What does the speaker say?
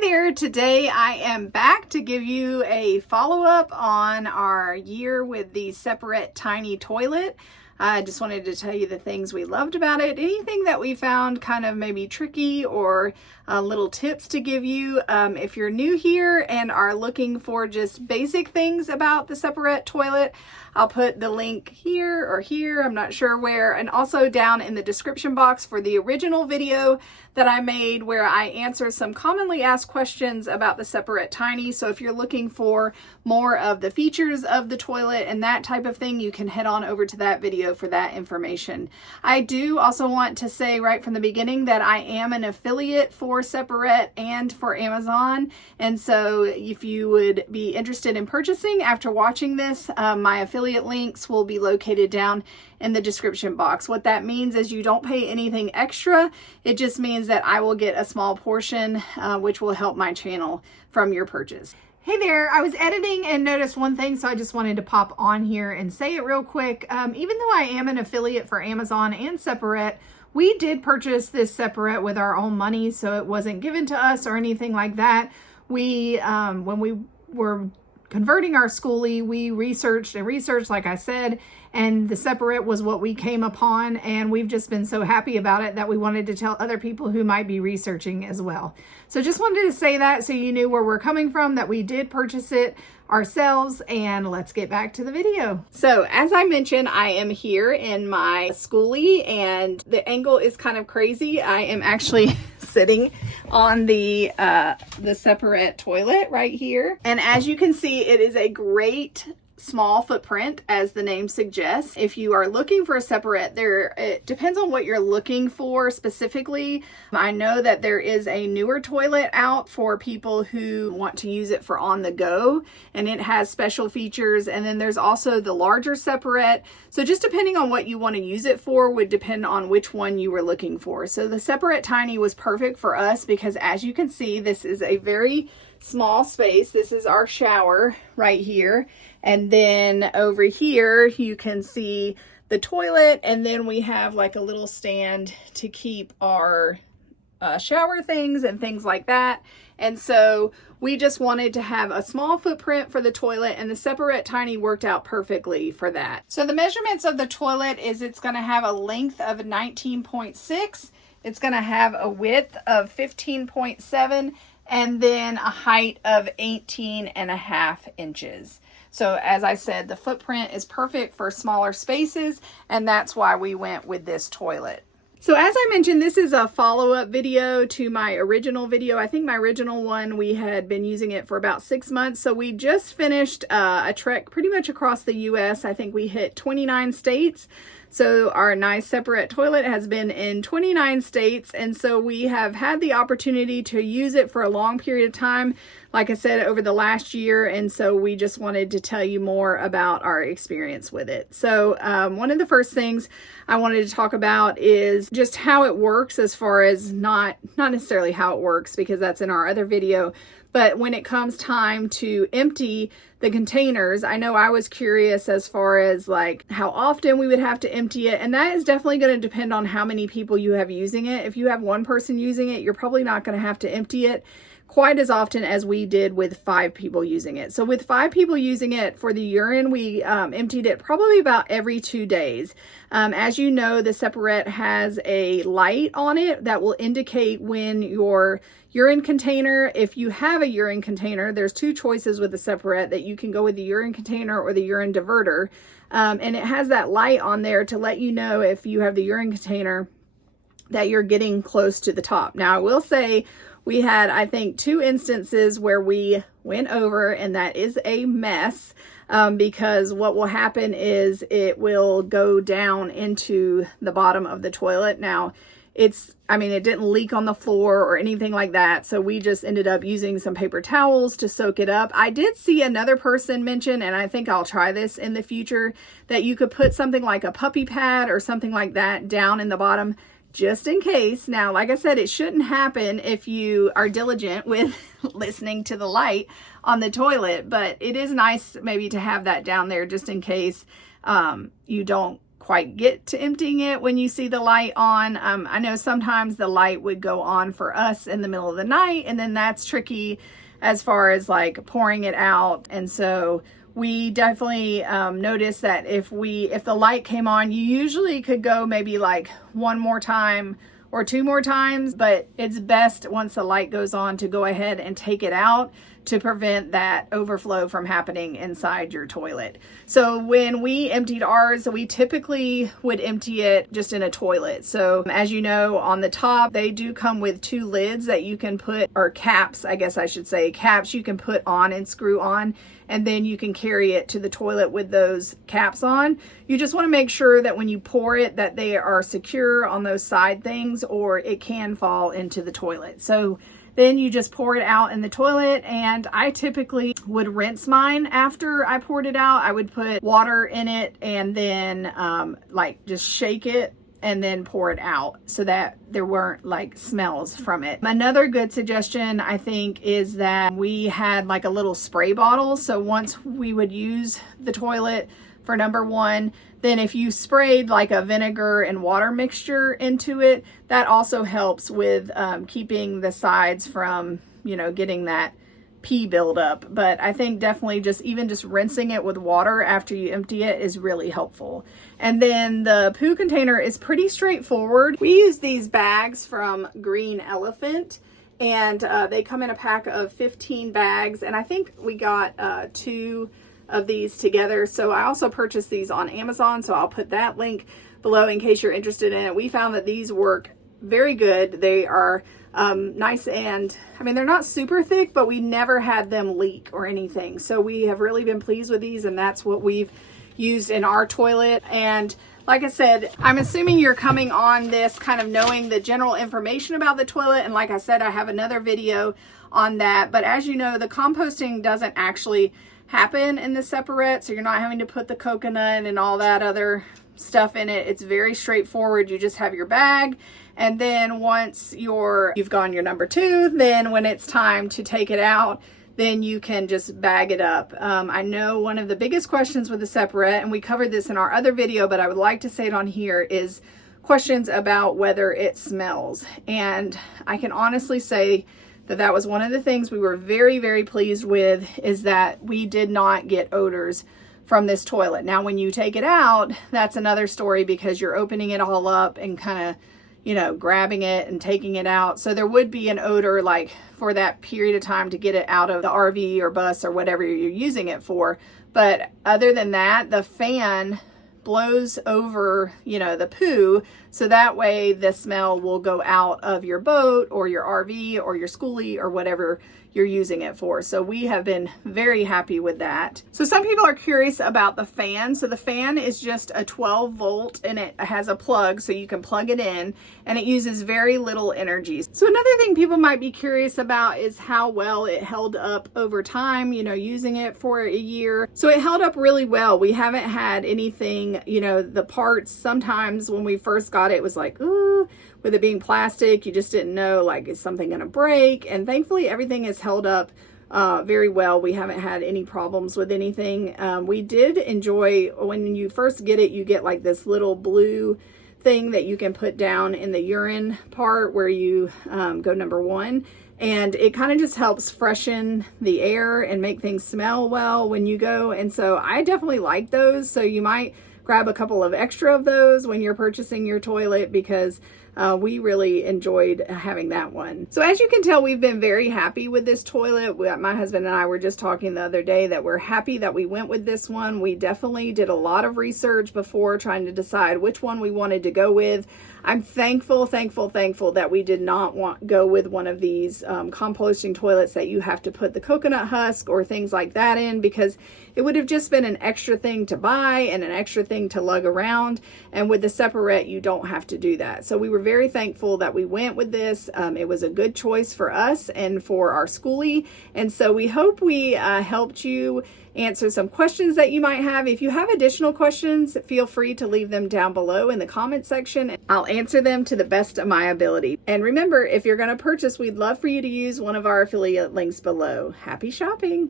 there, today I am back to give you a follow-up on our year with the Separett Tiny toilet. I just wanted to tell you the things we loved about it, anything that we found kind of maybe tricky, or little tips to give you. If you're new here and are looking for just basic things about the Separett toilet, I'll put the link here or here, I'm not sure where, and also down in the description box for the original video that I made where I answer some commonly asked questions about the Separett Tiny. So if you're looking for more of the features of the toilet and that type of thing, you can head on over to that video for that information. I do also want to say right from the beginning that I am an affiliate for Separett and for Amazon. And so if you would be interested in purchasing after watching this, my affiliate links will be located down in the description box. What that means is you don't pay anything extra. It just means that I will get a small portion, which will help my channel from your purchase. Hey there, I was editing and noticed one thing, so I just wanted to pop on here and say it real quick. Even though I am an affiliate for Amazon and Separett, we did purchase this Separett with our own money, so it wasn't given to us or anything like that. We, when we were converting our skoolie, we researched and researched, like I said, and the Separett was what we came upon, and we've just been so happy about it that we wanted to tell other people who might be researching as well. So just wanted to say that so you knew where we're coming from, that we did purchase it ourselves, and let's get back to the video. So as I mentioned, I am here in my skoolie, and the angle is kind of crazy. I am actually sitting on the Separett toilet right here. And as you can see, it is a great small footprint, as the name suggests. If you are looking for a Separett, it depends on what you're looking for specifically. I know that there is a newer toilet out for people who want to use it for on the go, and it has special features. And then there's also the larger Separett. So just depending on what you want to use it for would depend on which one you were looking for. So the Separett Tiny was perfect for us because, as you can see, this is a very small space. This is our shower right here. And then over here, you can see the toilet. And then we have like a little stand to keep our shower things and things like that. And so we just wanted to have a small footprint for the toilet, and the Separett Tiny worked out perfectly for that. So the measurements of the toilet is it's going to have a length of 19.6. It's going to have a width of 15.7 and then a height of 18.5 inches. So as I said, the footprint is perfect for smaller spaces, and that's why we went with this toilet. So as I mentioned, this is a follow-up video to my original video. I think my original one, we had been using it for about 6 months. So we just finished a trek pretty much across the US. I think we hit 29 states. So our nice Separett toilet has been in 29 states. And so we have had the opportunity to use it for a long period of time, like I said, over the last year. And so we just wanted to tell you more about our experience with it. So one of the first things I wanted to talk about is just how it works, as far as not necessarily how it works, because that's in our other video. But when it comes time to empty the containers, I know I was curious as far as like how often we would have to empty it. And that is definitely going to depend on how many people you have using it. If you have one person using it, you're probably not going to have to empty it quite as often as we did with 5 people using it. So with 5 people using it for the urine, we emptied it probably about every 2 days. As you know, the Separett has a light on it that will indicate when your urine container, if you have a urine container, there's 2 choices with the Separett, that you can go with the urine container or the urine diverter. And it has that light on there to let you know if you have the urine container that you're getting close to the top. Now, I will say, we had, I think, 2 instances where we went over, and that is a mess, because what will happen is it will go down into the bottom of the toilet. Now, it didn't leak on the floor or anything like that, so we just ended up using some paper towels to soak it up. I did see another person mention, and I think I'll try this in the future, that you could put something like a puppy pad or something like that down in the bottom, just in case. Now, like I said, it shouldn't happen if you are diligent with listening to the light on the toilet, but it is nice maybe to have that down there just in case you don't quite get to emptying it when you see the light on. I know sometimes the light would go on for us in the middle of the night, and then that's tricky as far as like pouring it out. And so we definitely noticed that if the light came on, you usually could go maybe like one more time or two more times, but it's best once the light goes on to go ahead and take it out to prevent that overflow from happening inside your toilet. So when we emptied ours, we typically would empty it just in a toilet. So as you know, on the top, they do come with 2 lids that you can put, or caps, I guess I should say, caps you can put on and screw on, and then you can carry it to the toilet with those caps on. You just want to make sure that when you pour it, that they are secure on those side things, or it can fall into the toilet. So then you just pour it out in the toilet, and I typically would rinse mine after I poured it out. I would put water in it and then like just shake it and then pour it out so that there weren't like smells from it. Another good suggestion, I think, is that we had like a little spray bottle. So once we would use the toilet for number 1, then if you sprayed like a vinegar and water mixture into it, that also helps with keeping the sides from, you know, getting that pee buildup. But I think definitely just rinsing it with water after you empty it is really helpful. And then the poo container is pretty straightforward. We use these bags from Green Elephant, and they come in a pack of 15 bags, and I think we got 2 of these together. So I also purchased these on Amazon, so I'll put that link below in case you're interested in it. We found that these work very good. They are nice, and I mean, they're not super thick, but we never had them leak or anything. So we have really been pleased with these, and that's what we've used in our toilet. And like I said, I'm assuming you're coming on this kind of knowing the general information about the toilet. And like I said, I have another video on that. But as you know, the composting doesn't actually happen in the Separett, so you're not having to put the coconut and all that other stuff in it. It's very straightforward. You just have your bag, and then once you've gone your number 2, then when it's time to take it out, then you can just bag it up. I know one of the biggest questions with the Separett, and we covered this in our other video, but I would like to say it on here, is questions about whether it smells. And I can honestly say that was one of the things we were very, very pleased with, is that we did not get odors from this toilet. Now, when you take it out, that's another story, because you're opening it all up and kind of, you know, grabbing it and taking it out. So there would be an odor like for that period of time to get it out of the RV or bus or whatever you're using it for. But other than that, the fan blows over, you know, the poo, so that way the smell will go out of your boat or your RV or your skoolie or whatever you're using it for. So we have been very happy with that. So some people are curious about the fan. So the fan is just a 12 volt, and it has a plug so you can plug it in, and it uses very little energy. So another thing people might be curious about is how well it held up over time, you know, using it for a year. So it held up really well. We haven't had anything, you know, the parts, sometimes when we first got it, it was like, ooh, with it being plastic, you just didn't know, like, is something gonna break? And thankfully everything has held up very well. We haven't had any problems with anything. We did enjoy, when you first get it, you get like this little blue thing that you can put down in the urine part where you go number 1, and it kind of just helps freshen the air and make things smell well when you go. And so I definitely like those. So you might grab a couple of extra of those when you're purchasing your toilet, because we really enjoyed having that one. So as you can tell, we've been very happy with this toilet. My husband and I were just talking the other day that we're happy that we went with this one. We definitely did a lot of research before trying to decide which one we wanted to go with. I'm thankful that we did not go with one of these composting toilets that you have to put the coconut husk or things like that in, because it would have just been an extra thing to buy and an extra thing to lug around. And with the Separett, you don't have to do that. So we were very thankful that we went with this. It was a good choice for us and for our skoolie. And so we hope we helped you answer some questions that you might have. If you have additional questions, feel free to leave them down below in the comment section. I'll answer them to the best of my ability. And remember, if you're going to purchase, we'd love for you to use one of our affiliate links below. Happy shopping!